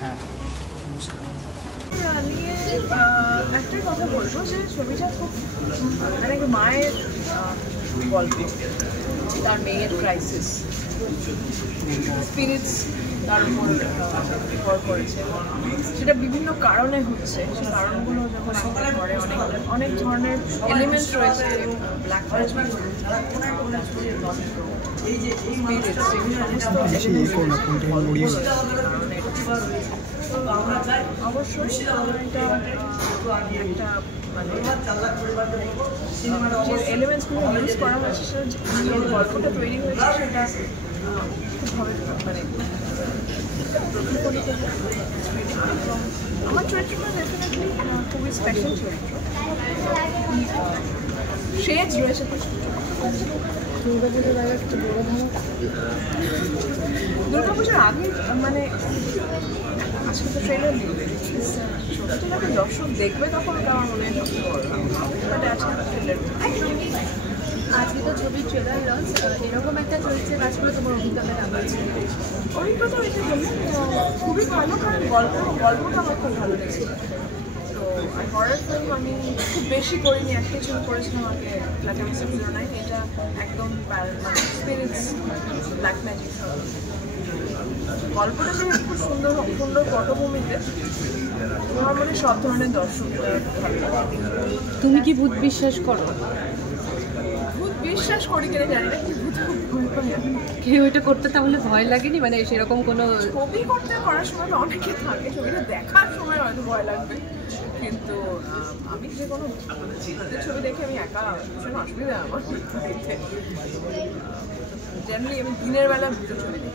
হ্যাঁ, নিয়ে একটাই কথা বলবো যে ছবিটা খুব মানে মায়ের গল্প, তার মেয়ের ক্রাইসিস, স্পিরিটস তার উপর নির্ভর করেছে। সেটা বিভিন্ন কারণে হচ্ছে, সেই কারণগুলো যখন একবার ধরে অনেক ধরনের এলিমেন্টস রয়েছে, ব্ল্যাক ম্যাজিক, স্পিরিটস, এগুলো সমস্ত অবশ্যই এটা একটা মানে যে এলিমেন্টসগুলো ইউজ করা হয়েছে সেটা যে গল্পটা তৈরি হয়েছে সেটা খুবভাবে মানে আমার চরিত্রটা ডেফিনেটলি খুবই স্পেশাল চরিত্র, শেডস রয়েছে প্রচুর। দুর্গাপুজোর আগে মানে আজকে তো ট্রেলার ছবিটা যখন দর্শক দেখবে তখন ওটা আমার মনে হয় আজকে তো ছবির ট্রেলার লঞ্চ, এরকম একটা চরিত্রে কাজ করে তোমার অভিজ্ঞতা কেমন আছে? অভিজ্ঞতা হয়েছে বললাম খুবই ভালো, কারণ গল্পটা আমার খুব ভালো লেগেছে। তো হরর ফিল্ম আমি খুব বেশি করিনি, একটাই ছবি করেছিলাম আগে ব্ল্যাক অ্যান্ড 09, এটা একদম মানে স্পিরিটস ব্ল্যাক ম্যাজিক। গল্পটা যে খুব সুন্দর পটভূমিতে আমার মনে সব ধরনের দর্শক ভালো লাগে। তুমি কি ভূত বিশ্বাস করো? ভূত বিশ্বাস করি কিনা জানি না, কিন্তু ভয় পাই আমি। কেউ এটা করতে তাহলে ভয় লাগেনি? মানে সেরকম কোনো ছবি করার সময় তো অনেকে থাকে, ছবিটা দেখার সময় হয়তো ভয় লাগবে, কিন্তু আমি যে কোনো ছবি দেখে আমি একা ভীষণ অসুবিধা আমার জেনারেলি আমি দিনের বেলা ভূতের ছবি দেখি।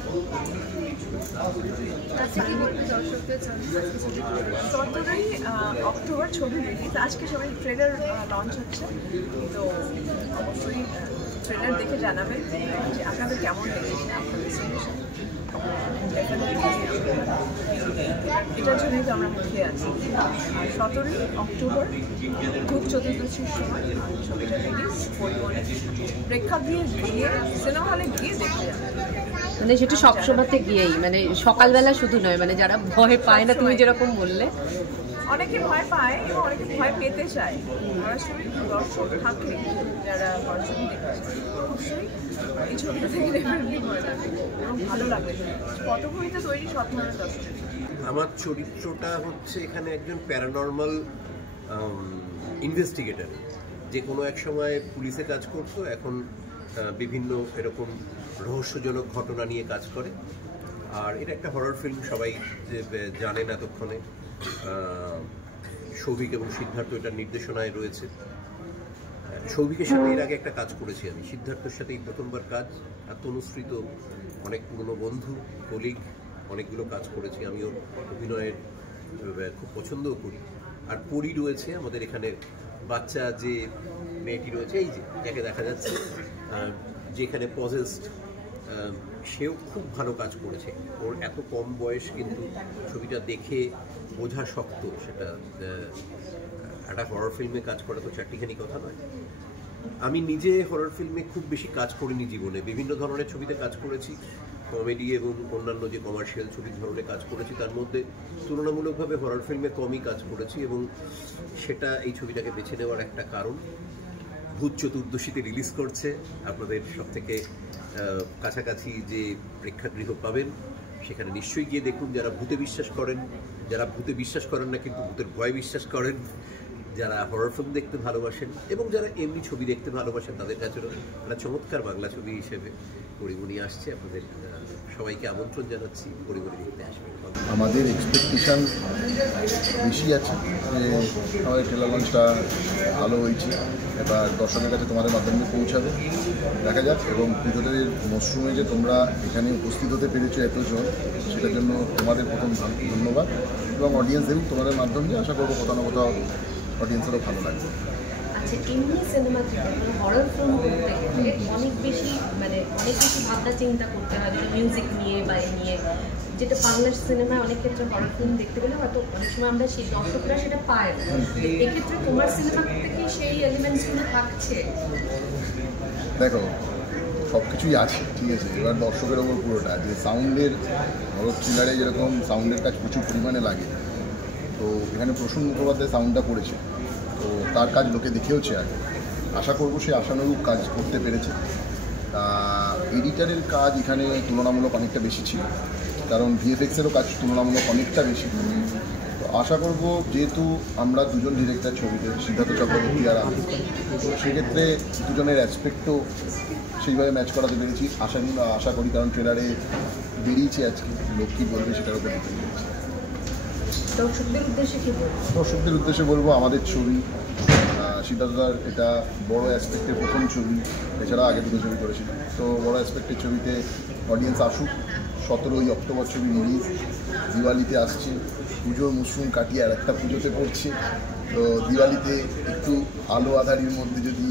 17ই অক্টোবর ছবি রিলিজ, আজকে সবাই ট্রেলার লঞ্চ হচ্ছে, তো অবশ্যই ট্রেলার দেখে জানাবেন যে আপনাদের কেমন লেগেছে, আপনাদের সাজেশন। এটার জন্যই তো আমরা মুখে আছি। 17ই অক্টোবর ভূত চতুর্দশীর সময় ছবিটা রিলিজ, পরিবহনে প্রেক্ষাগৃহে গিয়ে সিনেমা হলে গিয়ে দেখতে যাবে। মানে সেটা সবসময়তে গিয়েই, মানে সকালবেলা শুধু নয়, মানে যারা ভয় পায় না, তুমি যেরকম বললে অনেকে ভয় পায় এবং অনেকে ভয় পেতে চায়, সরাসরি দর্শক থাকে যারা সরাসরি দেখতে চায়, অবশ্যই এই ছবিটা থেকে ডেফিনেটলি ভয় লাগবে এবং ভালো লাগবে। পটভূমিতে তৈরি সব ধরনের দর্শক। আমার চরিত্রটা হচ্ছে এখানে একজন প্যারানর্মাল ইনভেস্টিগেটর, যে কোনো এক সময় পুলিশে কাজ করতো, এখন বিভিন্ন এরকম রহস্যজনক ঘটনা নিয়ে কাজ করে। আর এটা একটা হরর ফিল্ম, সবাই জানেন এতক্ষণে। সৌভিক এবং সিদ্ধার্থ এটার নির্দেশনায় রয়েছে। সৌভিকের সাথে এর আগে একটা কাজ করেছি আমি, সিদ্ধার্থের সাথেই প্রথমবার কাজ। আর তনুশ্রী তো অনেক পুরনো বন্ধু, কলিগ, অনেকগুলো কাজ করেছি। আমিও অভিনয়ের খুব পছন্দও করি। আর পরি রয়েছে আমাদের এখানে, বাচ্চা যে মেয়েটি রয়েছে, এই যে যাকে দেখা যাচ্ছে, যেখানে পজেসড, সেও খুব ভালো কাজ করেছে। ওর এত কম বয়স, কিন্তু ছবিটা দেখে বোঝা শক্ত। সেটা একটা হরর ফিল্মে কাজ করা তো চারটিখানি কথা নয়। আমি নিজে হরর ফিল্মে খুব বেশি কাজ করিনি জীবনে, বিভিন্ন ধরনের ছবিতে কাজ করেছি, কমেডি এবং অন্যান্য যে কমার্শিয়াল ছবির ধরনের কাজ করেছি, তার মধ্যে তুলনামূলকভাবে হরর ফিল্মে কমই কাজ করেছি, এবং সেটা এই ছবিটাকে বেছে নেওয়ার একটা কারণ। ভূত চতুর্দশীতে রিলিজ করছে, আপনাদের সব থেকে কাছাকাছি যে প্রেক্ষাগৃহ পাবেন সেখানে নিশ্চয়ই গিয়ে দেখুন। যারা ভূতে বিশ্বাস করেন, যারা ভূতে বিশ্বাস করেন না কিন্তু ভূতের ভয় বিশ্বাস করেন, যারা হরর ফিল্ম দেখতে ভালোবাসেন এবং যারা এমনি ছবি দেখতে ভালোবাসেন, তাদের কাছেও একটা চমৎকার বাংলা ছবি হিসেবে পরিমণি আসছে। আপনাদের সবাইকে আমন্ত্রণ জানাচ্ছি, পরিমণি দেখতে আসবেন। আমাদের এক্সপেকটেশান বেশি আছে যে আমাদের ট্রেলার লঞ্চটা ভালো হয়েছে, এবার দর্শকের কাছে তোমাদের মাধ্যমে পৌঁছাবে, দেখা যাক। এবং পুজোদের মরশুমে যে তোমরা এখানে উপস্থিত হতে পেরেছো এতজন, সেটার জন্য তোমাদের প্রথম ধন্যবাদ, এবং অডিয়েন্সদেরও তোমাদের মাধ্যম দিয়ে আশা করবো কোথাও না কোথাও অডিয়েন্সেরও ভালো লাগবে। আচ্ছা, এমনি সিনেমা হরর ফিল্ম করতে গেলে অনেক বেশি ভাবনা চিন্তা করতে হয়, মিউজিক নিয়ে বা নিয়ে, যেটা বাংলা সিনেমায় অনেক ক্ষেত্রে হরর ফিল্ম দেখতে গেলে হয়তো অনেক সময় আমরা সেই দর্শকরা সেটা পায় না। এক্ষেত্রে তোমার সিনেমা থেকে সেই এলিমেন্টসগুলো থাকছে? দেখো, সব কিছুই আছে, ঠিক আছে। এবার দর্শকের ওপর পুরোটা, যে সাউন্ডের হরর থ্রিলারে যেরকম সাউন্ডের কাজ প্রচুর পরিমাণে লাগে, তো এখানে প্রসূন মুখোপাধ্যায় সাউন্ডটা করেছে, তো তার কাজ লোকে দেখেওছে আগে। আশা করবো সে আশানুরূপ কাজ করতে পেরেছে। এডিটারের কাজ এখানে তুলনামূলক অনেকটা বেশি ছিল, কারণ ভিএফএক্সেরও কাজ তুলনামূলক অনেকটা বেশি। তো আশা করবো, যেহেতু আমরা দুজন ডিরেক্টর ছবিতে, সিদ্ধার্থ চক্রবর্তী আর আমি, তো সেক্ষেত্রে দুজনের অ্যাসপেক্টও সেইভাবে ম্যাচ করাতে পেরেছি আশা করি, কারণ ট্রেলারে বেরিয়েছে আজকে, লোক কী বলবে সেটার উপর ডিপেন্ড করেছে। দর্শকদের উদ্দেশ্যে বলবো, আমাদের ছবি সিদ্ধার্থদার এটা বড় অ্যাসপেক্টের প্রথম ছবি, এছাড়া আগে দুটো ছবি করেছিল, তো বড় অ্যাসপেক্টের ছবিতে অডিয়েন্স আসুক। 17ই অক্টোবর ছবি রিলিজ, দিওয়ালিতে আসছে, পুজোর মরশুম কাটিয়ে আর একটা পুজোতে পড়ছে, তো দিওয়ালিতে একটু আলো আধারির মধ্যে যদি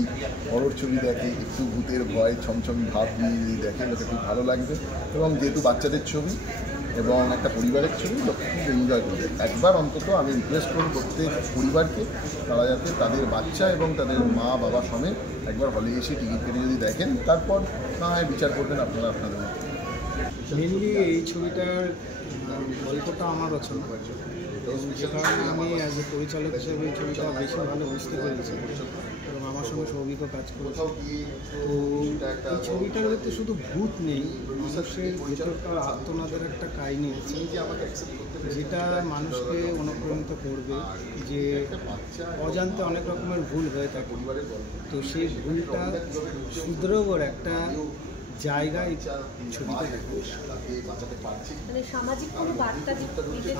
হরর ছবি দেখে, একটু ভূতের ভয় ছমছম ভাব নিয়ে যদি দেখে, লোকে খুব ভালো লাগবে। এবং যেহেতু বাচ্চাদের ছবি এবং একটা পরিবারের ছবি, লোকে খুব এনজয় করবে। একবার অন্তত আমি রিকোয়েস্ট করব প্রত্যেক পরিবারকে, তারা যাতে তাদের বাচ্চা এবং তাদের মা বাবা সমেত একবার হলে এসে টিকিট কেটে যদি দেখেন, তারপর না হয় বিচার করবেন আপনারা আপনাদের। মেনলি এই ছবিটার গল্পটা আমার রচনা, যে কারণে আমি অ্যাজ এ পরিচালক হিসেবে এই ছবিটা বেশি ভালো বুঝতে পেরেছি এবং আমার সঙ্গে সৌভিকও কাজ করেছে। তো এই ছবিটার ভিতরে শুধু ভূত নেই, মানুষের ভেতরকার আত্মনাদের একটা কাহিনী আছে, যেটা মানুষকে অনুপ্রাণিত করবে যে অজান্তে অনেক রকমের ভুল হয়ে থাকে, তো সেই ভুলটা শুধরোবার একটা জায়গায় ছবিতে দেখা। মানে সামাজিক কোনো বার্তা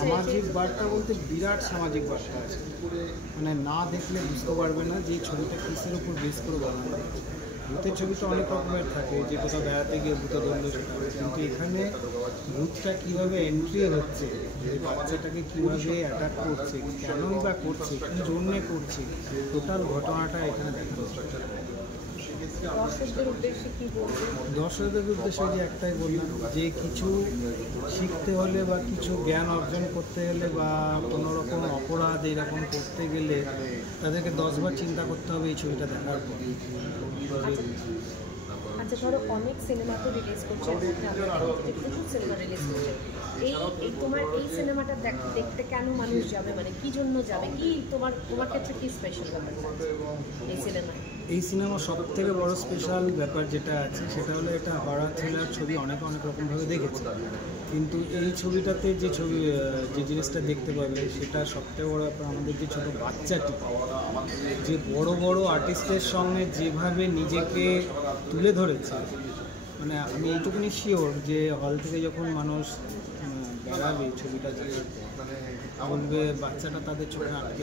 সামাজিক বার্তা বলতে বিরাট সামাজিক বার্তা আছে, মানে না দেখলে বুঝতে পারবে না যে ছবিটা কিসের উপর বেস করে বানানো হয়েছে। ভূতের ছবি তো অনেক রকমের থাকে, যে কোথাও বেড়াতে গিয়ে ভূতে ধরলো সেটা, কিন্তু এখানে ভূতটা কীভাবে এন্ট্রি হচ্ছে, যে বাচ্চাটাকে কীভাবে অ্যাটাক করছে, কেনই বা করছে, কী জন্যে করছে, টোটাল ঘটনাটা এখানে দেখা যাচ্ছে। দর্শকদের উদ্দেশ্যে যে একটাই বললাম, যে কিছু শিখতে হলে বা কিছু জ্ঞান অর্জন করতে হলে বা কোনো রকম অপরাধ এরকম করতে গেলে তাদেরকে 10 বার চিন্তা করতে হবে এই ছবিটা দেখার পর। আচ্ছা, ধরো অনেক সিনেমা তো রিলিজ করছে, প্রচুর সিনেমা রিলিজ করছে, তোমার এই সিনেমাটা দেখতে কেন মানুষ যাবে, মানে কি জন্য যাবে, কি তোমার ক্ষেত্রে কি স্পেশাল ব্যাপার এই সিনেমায়? এই সিনেমার সব থেকে বড় স্পেশাল ব্যাপার যেটা আছে সেটা হলো, এটা হরর থ্রিলার ছবি অনেকে অনেক রকমভাবে দেখেছে, কিন্তু এই ছবিটাতে যে জিনিসটা দেখতে পাবে সেটা সবথেকে বড় ব্যাপার, আমাদের যে ছোটো বাচ্চাটি যে বড় বড় আর্টিস্টের সঙ্গে যেভাবে নিজেকে তুলে ধরেছে, মানে আমি এইটুকুনি শিওর যে হল থেকে যখন মানুষ বেড়াবে ছবিটা দেখার পর বলবে বাচ্চাটা তাদের চোখে আটকে